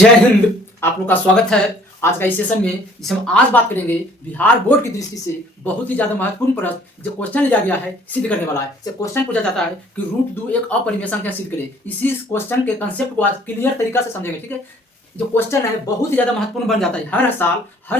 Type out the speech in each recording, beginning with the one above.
जय हिंद। आप लोग का स्वागत है आज का इस सेशन में, जिसमें हम आज बात करेंगे बिहार बोर्ड की दृष्टि से बहुत ही ज्यादा महत्वपूर्ण प्रश्न जो क्वेश्चन लिया गया है सिद्ध करने वाला है। इसे क्वेश्चन पूछा जाता है कि रूट 2 एक अपरिमेय संख्या सिद्ध करे। इसी क्वेश्चन के कंसेप्ट को आज क्लियर तरीका से समझेंगे। ठीक है, जो क्वेश्चन है बहुत ही ज्यादा महत्वपूर्ण बन जाता है। हर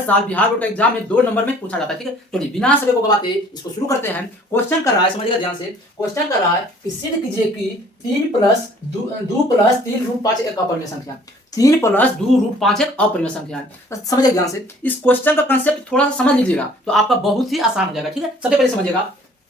साल बिहार बोर्ड का एग्जाम में 2 नंबर में पूछा जाता है। ठीक है, चलिए बिना समय को गवाते इसको शुरू करते हैं। क्वेश्चन कर रहा है, समझिएगा ध्यान से। क्वेश्चन कर रहा है कि सिद्ध कीजिए कि 3 + 2 + 3 रूट 5 एक अपरिमेय संख्या। 3 + 2 रूट 5 एक अपरिमेय संख्या है। तो समझिए ध्यान से, इस क्वेश्चन का कंसेप्ट थोड़ा सा समझ लीजिएगा तो आपका बहुत ही आसान हो जाएगा। ठीक है, सबसे पहले समझिएगा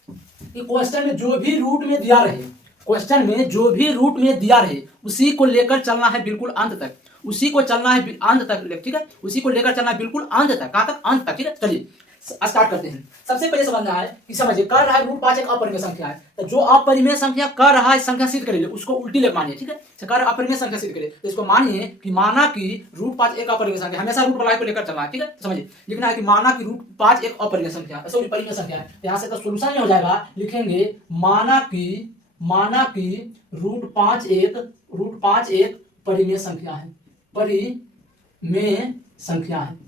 कि क्वेश्चन में जो भी रूट में दिया रहे, क्वेश्चन में जो भी रूट में दिया रहे उसी को लेकर चलना है बिल्कुल अंत तक। उसी को चलना है अंत तक। ठीक है, उसी को लेकर चलना है बिल्कुल अंत तक। कहां तक? अंत तक। ठीक है, चलिए स्टार्ट करते हैं। सबसे पहले समझना है कि समझिए कर रहा है रूट 5 एक अपरिमेय संख्या है। तो जो अपरिमेय संख्या कर रहा है संख्या सिद्ध करेंगे उसको उल्टी लेकर मानिए। ठीक है, कर अपरिमेय संख्या सिद्ध करे तो इसको मानिए कि माना कि रूट 5 एक अपरिमेय संख्या। हमेशा रूट वाला को लेकर चलना है। ठीक है, समझिए लिखना है कि माना कि रूट 5 एक अपरिमेय संख्या, सॉरी परिमेय संख्या है। यहां से तो सॉल्यूशन में हो जाएगा, लिखेंगे माना कि रूट 5 एक परिमेय संख्या है। परिमेय संख्या है।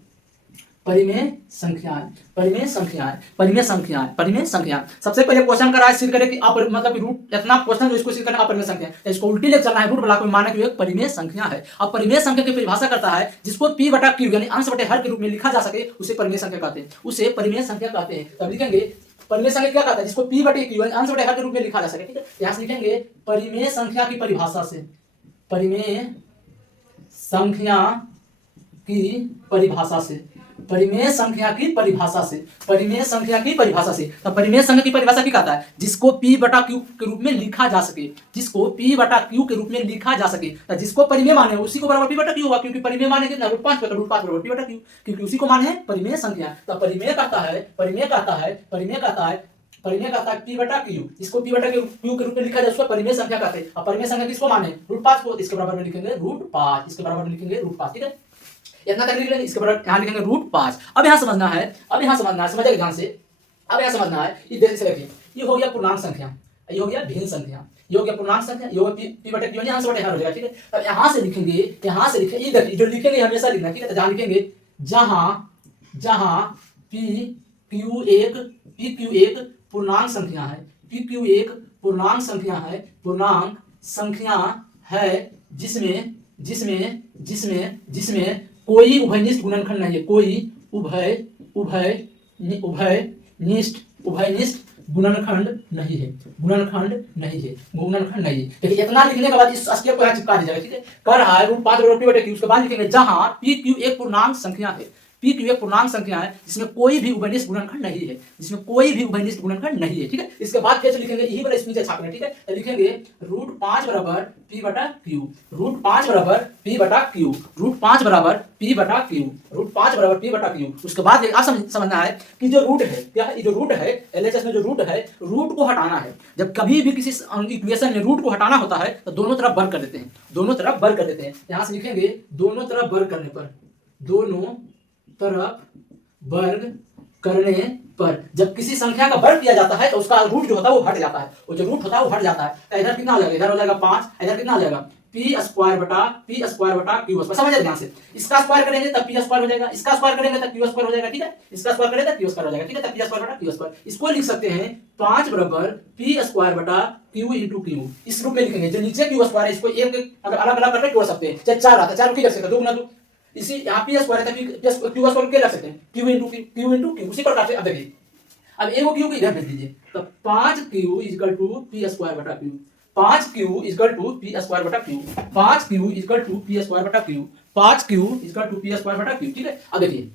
सबसे पहले क्वेश्चन करा है सिद्ध करे कि मतलब रूट इतना क्वेश्चन जो इसको सिद्ध करना अपरिमेय संख्या है, इसको उल्टी ले चलना है। रूट वाला को माना कि एक परिमेय संख्या है। अब परिमेय संख्या की परिभाषा करता है जिसको p/q यानी अंश बटे हर के रूप में लिखा जा सके उसे परिमेय संख्या कहते हैं। तब लिखेंगे परिमेय संख्या क्या कहता है? जिसको p/q यानी अंश बटे हर के रूप में लिखा जा सके। ठीक है, यहां से लिखेंगे परिमेय संख्या की परिभाषा से। परिमेय संख्या की परिभाषा से। तो परिमेय संख्या की परिभाषा क्या कहता है? जिसको p/q के रूप में लिखा जा सके। तो जिसको परिमेय माने उसी को बराबर p/q होगा, क्योंकि परिमेय माने कितना? रूट 5 बराबर p/q, क्योंकि उसी को माने है परिमेय संख्या। तो परिमेय कहता है p/q, इसको p/q के रूप में लिखा जाए उसको परिमेय संख्या कहते हैं। अब परिमेय संख्या किसको माने? रूट 5 को। इसके बराबर में लिखेंगे रूट 5। ठीक है, इतना तक लिख लेंगे। इसके बराबर यहां लिखेंगे रूट 5। अब यहां समझना है, समझिए ध्यान से। अब यहां समझना है, इधर से देखिए, ये हो गया पूर्णांक संख्या, ये हो गया भिन्न संख्या, ये हो गया पूर्णांक संख्या, ये हो गया p/q यहां से बटे हर हो जाएगा। ठीक है, अब यहां से लिखेंगे ये देखिए जो लिखेंगे हमेशा लिखना। ठीक है, तो जहां लिखेंगे जहां pq एक पूर्णांक संख्या है, पूर्णांक संख्या है जिसमें कोई उभयनिष्ठ गुणनखंड नहीं है। कोई उभयनिष्ठ गुणनखंड नहीं है। देखिए इतना लिखने के बाद इस स्टेप को यहां चिपका दीजिएगा। ठीक है, कर रहा है रूट 5 बराबर p/q, उसके बाद लिखेंगे जहां pq एक पूर्णांक संख्या है। जिसमें कोई भी उभयनिष्ठ गुणनखंड नहीं है। ठीक है, इसके बाद कैसे लिखेंगे यही वाला नीचे छापना। ठीक है, तो लिखेंगे रूट 5 बराबर p/q, उसके बाद आप समझना है कि जो रूट है क्या है? ये जो रूट है एलएचएस में जो रूट है, रूट को हटाना है। जब कभी भी किसी इक्वेशन में रूट को हटाना होता है तो दोनों तरफ वर्ग कर देते हैं। यहां से लिखेंगे दोनों तरफ वर्ग करने पर जब किसी संख्या का वर्ग किया जाता है तो उसका रूट जो होता है वो हट जाता है। वो जो रूट होता है वो हट जाता है। तो इधर कितना हो जाएगा? इधर हो जाएगा 5, इधर कितना हो जाएगा? p² बटा q²। समझ ध्यान से, इसका स्क्वायर करेंगे तब p² हो जाएगा, इसका स्क्वायर करेंगे तब q² हो जाएगा। ठीक है, इसका स्क्वायर करेंगे तब q² हो जाएगा। ठीक है, तब p² बटा q²। इसको लिख सकते हैं 5 बराबर p² बटा q इंटू q। इस रूप में लिखेंगे। जो नीचे q² है इसको एक अलग करके जोड़ सकते हैं। चाहे 4 आता 4 की रख सकते हैं, 2 गुना 2। इसी यहाँ p² है तो q² के रख सकते हैं, q इंटू q। उसी प्रकार से अब देखिए, अब एक q को इधर भेज दीजिए तो 5q = p² बटा q। 5q = p² बटा q। ठीक है, अब देखिए,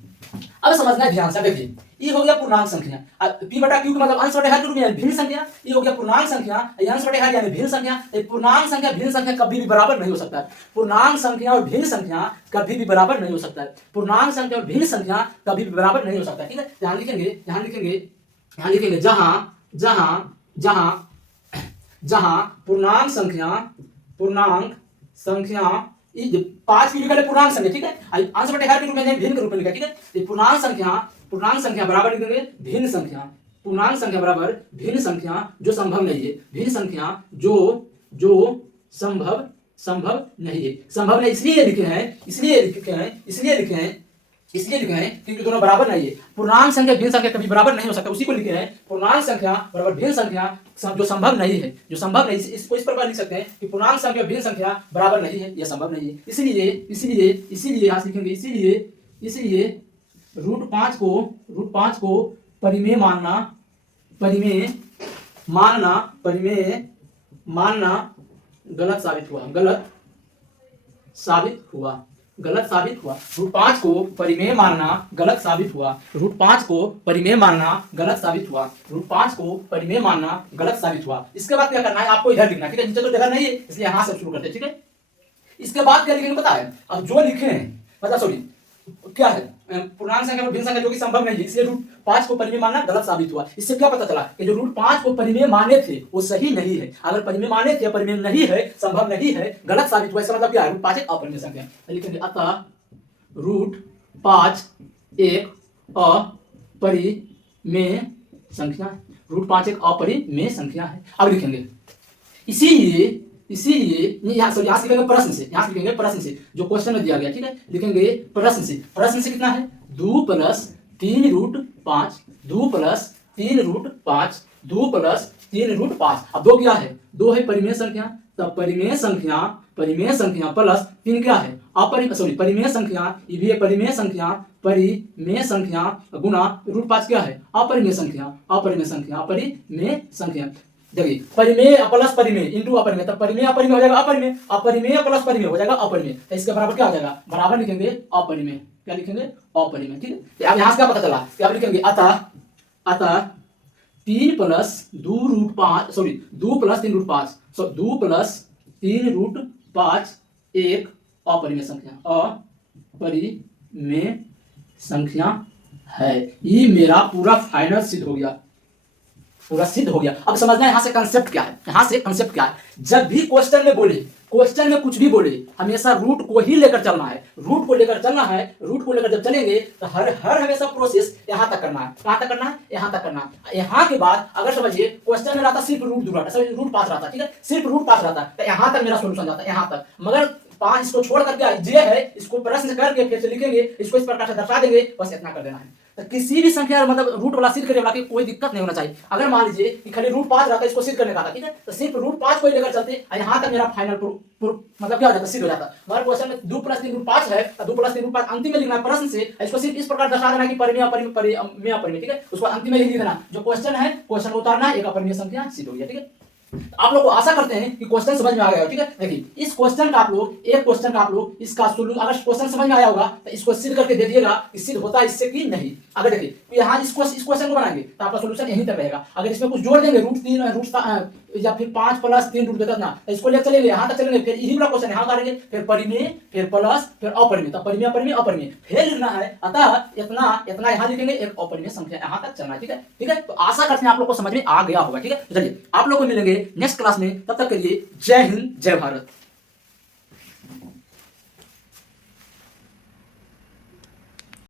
अब समझना है ध्यान से। देखिए ये हो गया पूर्णांक संख्या, p/q का मतलब अंश बटे हर के रूप में भिन्न संख्या। ये हो गया पूर्णांक संख्या, अंश बटे हर यानी भिन्न संख्या। पूर्णांक संख्या भिन्न संख्या कभी भी बराबर नहीं हो सकता है। पूर्णांक संख्या और भिन्न संख्या कभी भी बराबर नहीं हो सकता है। ठीक है, यहां लिखेंगे जहां पूर्णांक संख्या 5 की जगह पूर्णांक संख्या। ठीक है, अंश बटे हर के रूप में भिन्न के रूप में लिखा। ठीक है, पूर्णांक संख्या बराबर लिखेंगे भिन्न संख्या। पूर्णांक संख्या बराबर भिन्न संख्या जो संभव नहीं है। भिन्न संख्या जो संभव संभव नहीं है। संभव नहीं इसलिए लिखे हैं, इसलिए लिखे हैं क्योंकि दोनों बराबर नहीं है। पूर्णांक संख्या भिन्न संख्या कभी बराबर नहीं हो सकता, उसी को लिखे हैं पूर्णांक संख्या बराबर भिन्न संख्या जो संभव नहीं है, इसको इस प्रकार लिख सकते हैं कि पूर्णांक संख्या भिन्न संख्या बराबर नहीं है, यह संभव नहीं है। इसलिए यहाँ से लिखेंगे इसलिए √5 को परिमेय मानना गलत साबित हुआ। √5 को परिमेय मानना गलत साबित हुआ। इसके बाद क्या करना है, आपको इधर लिखना है, ठीक है। नीचे तो जगह नहीं है इसलिए यहां से शुरू करते हैं, ठीक है। इसके बाद क्या लिखेंगे पता है, अब जो लिखे हैं मतलब सॉरी क्या है, पूर्णांक संख्या और भिन्न संख्या जो कि संभव नहीं है, इसलिए √5 को परिमेय मानना गलत साबित हुआ। इससे क्या पता चला कि जो √5 को परिमेय माने थे वो सही नहीं है। अगर परिमेय माने थे, परिमेय नहीं है, संभव नहीं है, गलत साबित हुआ। इसका मतलब क्या है, √5 एक अपरिमेय संख्या है। लिखेंगे अतः √5 एक अपरिमेय संख्या है। √5 एक अपरिमेय संख्या है। अब लिखेंगे इसीलिए यहाँ से लिखेंगे प्रश्न से, जो क्वेश्चन में दिया गया, ठीक है। लिखेंगे प्रश्न से कितना है, 2 + 3 √5, 2 + 3 √5, 2 + 3 √5। अब 2 क्या है, 2 है परिमेय संख्या, तब परिमेय संख्या प्लस 3 क्या है, परिमेय संख्या, ये भी है परिमेय संख्या गुना √5 क्या है, अपरिमेय संख्या। देखिए परिमेय प्लस परिमेय इंटू अपरिमेय, तब परिमेय अपरिमेय हो जाएगा अपरिमेय प्लस परिमेय हो जाएगा अपरिमेय। तो इसके बराबर क्या हो जाएगा, बराबर लिखेंगे अपरिमेय। क्या लिखेंगे, अपरिमेय, ठीक है। अब यहां से क्या पता चला, क्या लिखेंगे अतः 3 + 2 √5 2 + 3 √5 2 + 3 √5 एक अपरिमेय संख्या है। ये मेरा पूरा फाइनल सिद्ध हो गया। अब समझना है यहाँ से कंसेप्ट क्या है। जब भी क्वेश्चन में कुछ भी बोले, हमेशा रूट को ही लेकर चलना है। रूट को लेकर जब चलेंगे तो हर हमेशा प्रोसेस यहाँ तक करना है। कहाँ तक करना है, यहाँ तक करना है। यहाँ के बाद अगर समझिए क्वेश्चन में रहता सिर्फ √5 रहता, ठीक है, सिर्फ √5 रहता तो यहाँ तक मेरा सोल्यूशन जाता, यहाँ तक। मगर 5 इसको छोड़ करके जे है, इसको प्रश्न करके फिर से लिखेंगे, इसको इस प्रकार से दर्शा देंगे, बस इतना कर देना है। तो किसी भी संख्या मतलब रूट वाला सिद्ध करने वाला की कोई दिक्कत नहीं होना चाहिए। अगर मान लीजिए कि खाली √5 रहता है, इसको सिद्ध करने का था, ठीक है, तो सिर्फ √5 को ही लेकर चलते, यहाँ तक मेरा फाइनल मतलब क्या हो जाता, सिद्ध हो जाता। मगर क्वेश्चन में 2 + 3 √5 है, 2 + 3 √5 अंतिम में लिखना है प्रश्न से, इसको सिर्फ इस प्रकार दर्शा देना कि परिमेय अपरिमेय, ठीक है, उसको अंतिम में लिख देना। जो क्वेश्चन है, क्वेश्चन को उतारना, एक अपरिमेय संख्या सिद्ध हो गया, ठीक है। आप लोग को आशा करते हैं कि क्वेश्चन समझ में आ गया हो, ठीक है। देखिए इस क्वेश्चन का आप लोग इसका सोल्यूशन, अगर क्वेश्चन समझ में आया होगा तो इसको सिद्ध करके देखिएगा कि सिद्ध होता है इससे कि नहीं। अगर देखिए तो यहाँ इस क्वेश्चन को बनाएंगे तो आपका सोल्यूशन यहीं तक रहेगा। अगर इसमें कुछ जोड़ देंगे √3 या फिर 5 + 3 √, ना तो इसको ले चलेंगे, यहाँ तक चलेंगे, फिर यही वाला क्वेश्चन यहाँ करेंगे, फिर परिमेय, फिर प्लस, फिर अपरिमेय, तब परिमेय अपरिमेय फिर लिखना है। अतः इतना यहाँ लिखेंगे, एक अपरिमेय संख्या, यहाँ तक चलना है, ठीक है। तो आशा करते हैं आप लोग को समझ में आ गया होगा, ठीक है। चलिए आप लोग को मिलेंगे नेक्स्ट क्लास में, तब तक के लिए जय हिंद, जय भारत।